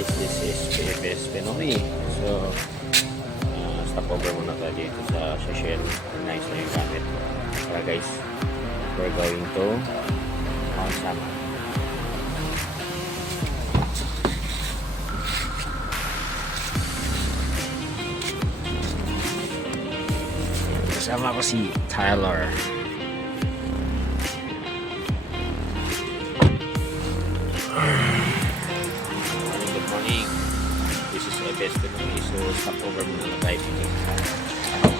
guys, this is PFS Pinoy. So, stop over muna tayo dito sa Shell. Nice na yung gamit. Tara guys, we're going to Mount Sama. Kasama ko si Tyler. Good morning. This is FS Pinoy. So, stop over muna na tayo dito sa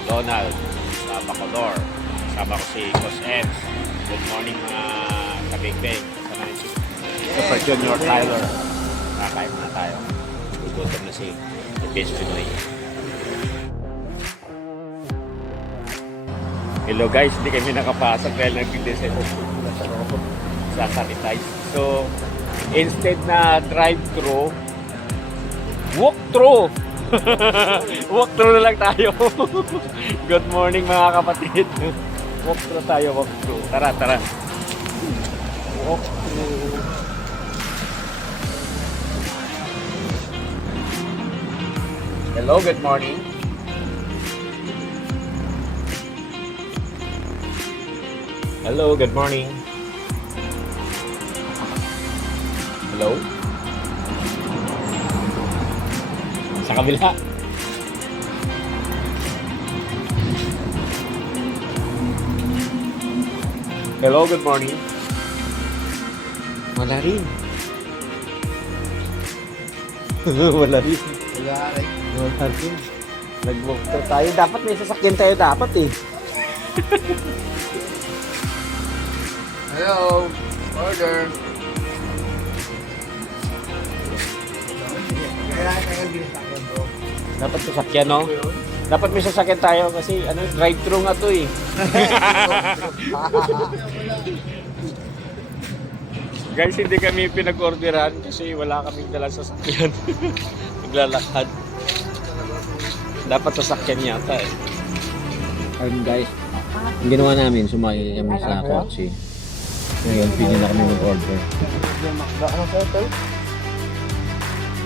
Donald, sa Bacolor. Kasama ko si Cos M. Good morning mga kabigbeng. Kasama ni si Super Junior Tyler. Kakain muna tayo. Gugutom na si FS Pinoy. Hello guys, hindi kami nakapasok dahil nag-desinfect sa sanitize. So, instead na drive-thru, walk-thru! Walk-thru na lang tayo. Good morning mga kapatid. Walk-thru tayo, walk-thru. Tara, tara. Walk-thru. Hello, good morning. Hello, good morning. Hello? Sa kabila. Hello, good morning. Wala rin. Wala rin. Wala rin. Nag-walk tayo. Dapat may sasakyan tayo dapat eh. Hello, order. Dapat sasakyan, no? Dapat may sasakyan tayo kasi ano, drive-thru nga to eh. Guys, hindi kami pinag-orderan kasi wala kaming dalang sasakyan. Naglalakad. Dapat sasakyan yata eh. Ayun guys, ang ginawa namin, sumakay kami sa kotse. Ngayon, pili na kami mag-order.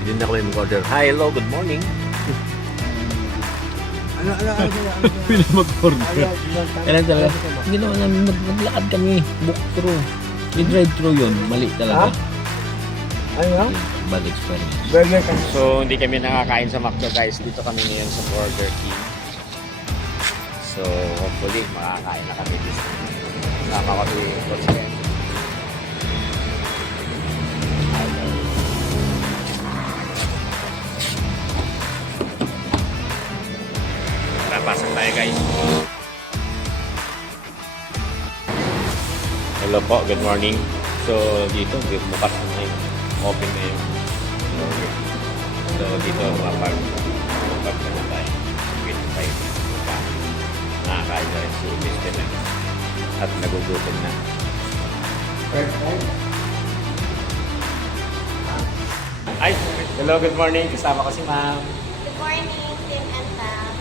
Pili na kami mag-order. Hi, hello, good morning. Pili mag-order. Kailan talaga? Ang ginawa namin, maglakad kami. Book through. Yung drive-thru yun, mali talaga. Ano? Bad experience. Burger ka. So, hindi kami nakakain sa McDo guys. Dito kami ngayon sa Burger King. So, hopefully, makakain na kami dito. Sama ko si Coach Ken. Tara, pasok tayo guys. Hello po, good morning. So, dito, bukas na yun. Open na yun. So, dito, mapag na tayo. Wait tayo. Nakakain na rin si Mr. na. At nagugutom na. Ay, hello, good morning. Kasama ko si ma'am. Good morning, Tim and Pam.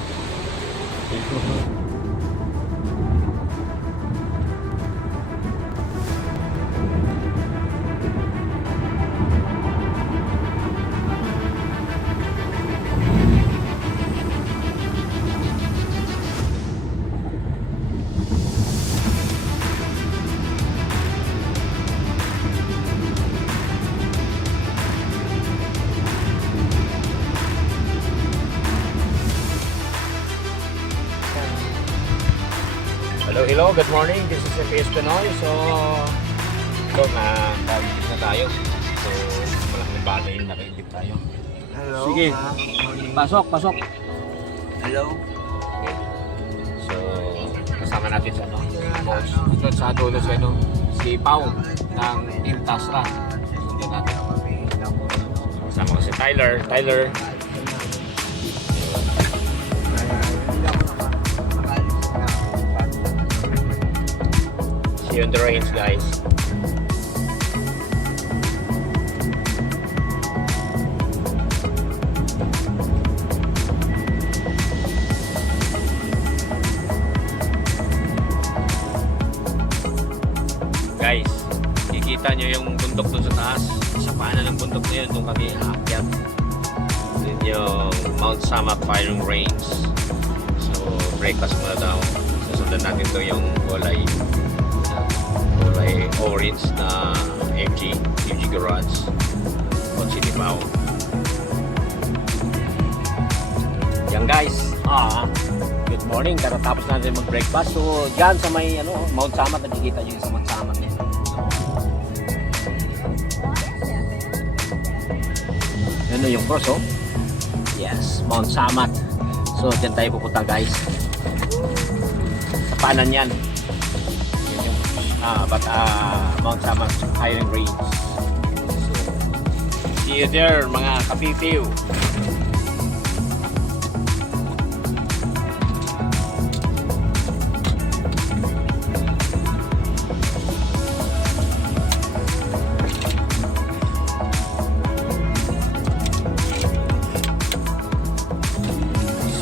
Hello, hello, good morning. This is FS Pinoy. So, ito na, tawagin na tayo. So, malaking bagay na nakaintip tayo. Hello. Sige. Pasok, pasok. Hello. Okay. So, kasama natin sa ano, coach. Ito sa dulo si ano, si Pau ng Team Tasra. Sundan natin. Kasama ko si Tyler. Tyler. See you on the range, guys. makikita nyo yung bundok dun sa taas. Sa paanan ng bundok na yun, doon kami aakyat. Yun yung Mount Samak Firing Range. So, breakfast muna daw. Susundan natin to yung kulay orange na MG Garage. Kotse ni Pao. Yan guys. Good morning. Karatapos natin mag-breakfast. So, dyan sa may Mount Samak, nakikita nyo sa Mount Samak niya. Ano yung cross, oh? Yes, Mount Samak. So, dyan tayo pupunta guys. Sa paanan yan. Mount Samak Firing Range. So, see you there mga kapitiw.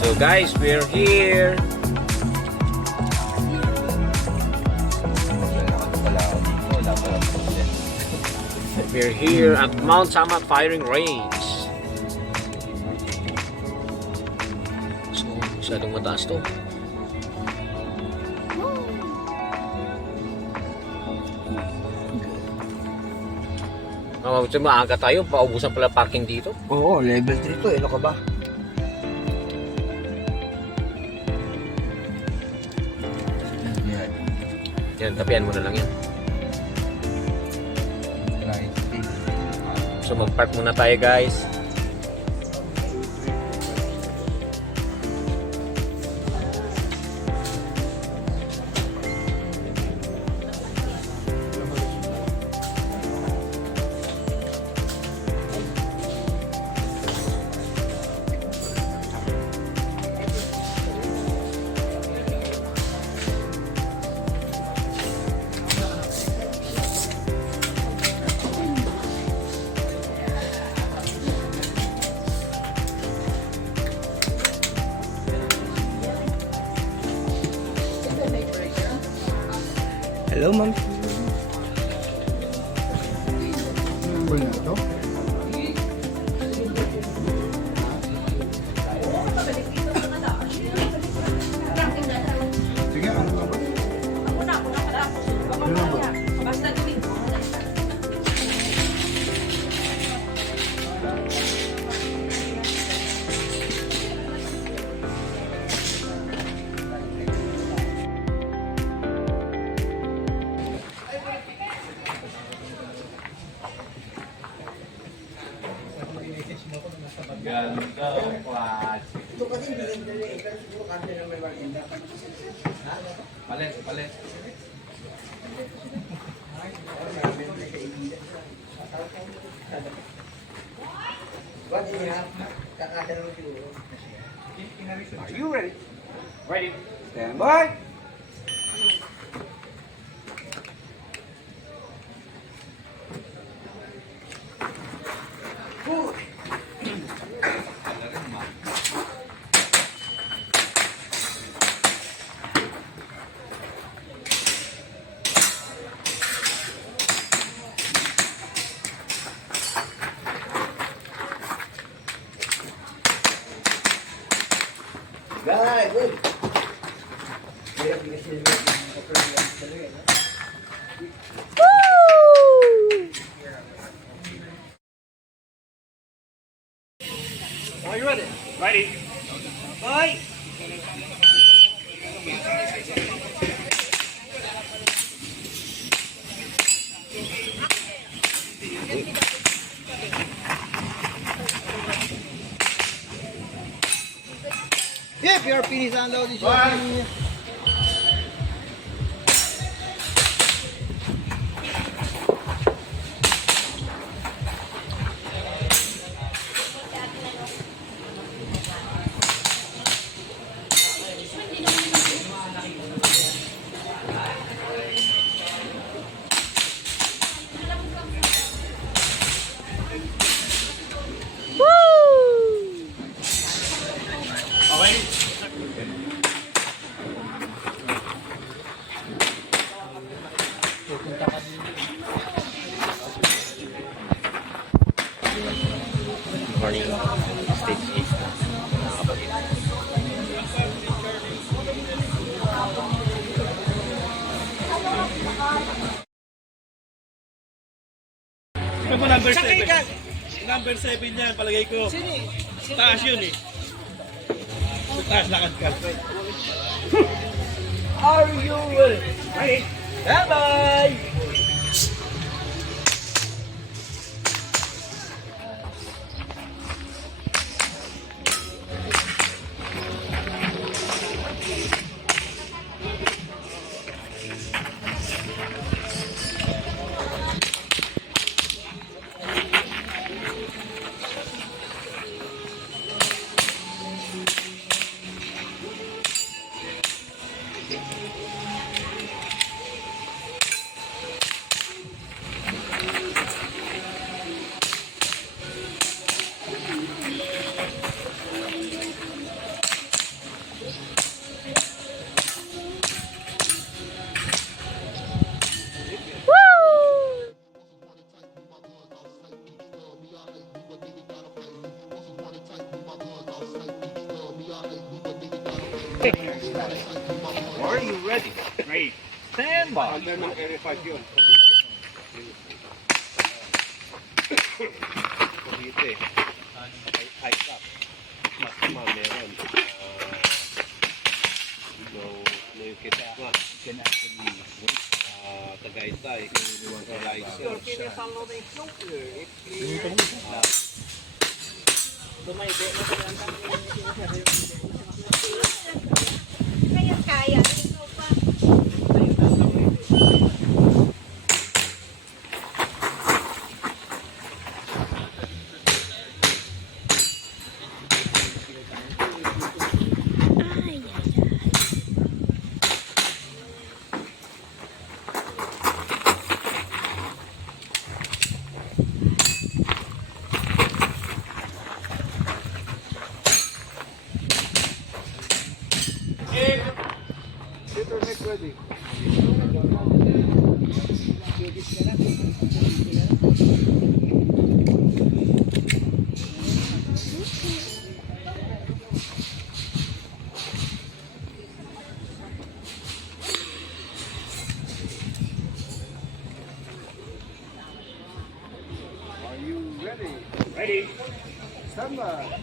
So guys, we're here. We're here at Mount Samak Firing Range. So, masyadong mataas to. Maaga tayo, paubusan pala parking dito. Oo, level 3 to. Ano ka ba? Yan, tapian mo na lang yan. So mag-park muna tayo guys. Hello, ma'am. Number na ito? Sige, ano ba? Ano ba? Palit. Are you ready? Ready? Stand by. Guys, good. Are you ready? Ready. Bye. Yeah, PRP Nissan daw di siya. Okay. Ito mo number 7. Number 7 yan, palagay ko. Taas yun eh. Sa taas lakad ka. Are you ready? Bye-bye! Are you ready? Great. Stand by. Under ng Area 5 yun. Cavite. High top. Masama meron. No yung Kitakma. Tagaytay. Kaya. Ikaw pa. Are you ready? Ready? Stand by. Are you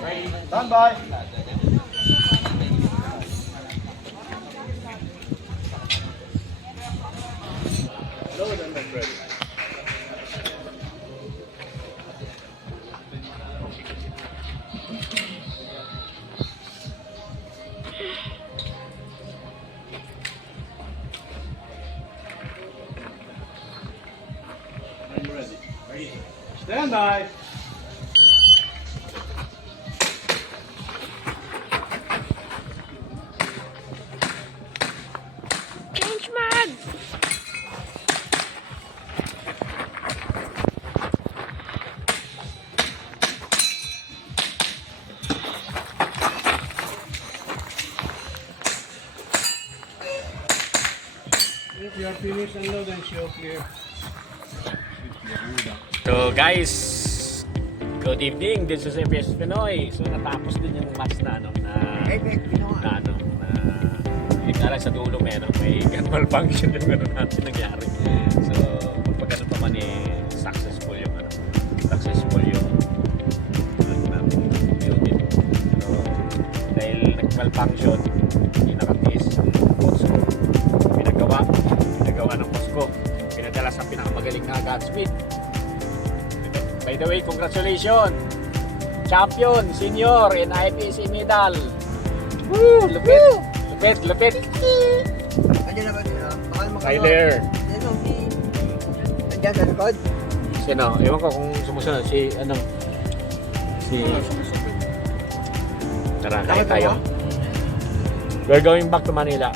ready? Stand by. Load and then ready. Are you ready? Ready. Stand by. Change mag! If you are finished, unload and show clear. So guys, good evening. This is ABS Pinoy. So natapos din yung match na ano na Dahil sa dulo may malfunction yung ano natin nangyari. So, pag ano pa man successful yung unit. So, dahil nag-malfunction, hindi nakatiis ang boss ko. Pinagawa ng boss ko. Pinadala sa pinakamagaling na gunsmith. By the way, congratulations! Champion, senior, in IPC medal. Woo! Lupit. Andiyan na ba sila? Baka Tyler. Sino si... Andiyan sa likod? Sino? Ewan ko kung sumusunod. Si Tara, kain tayo. We're going back to Manila.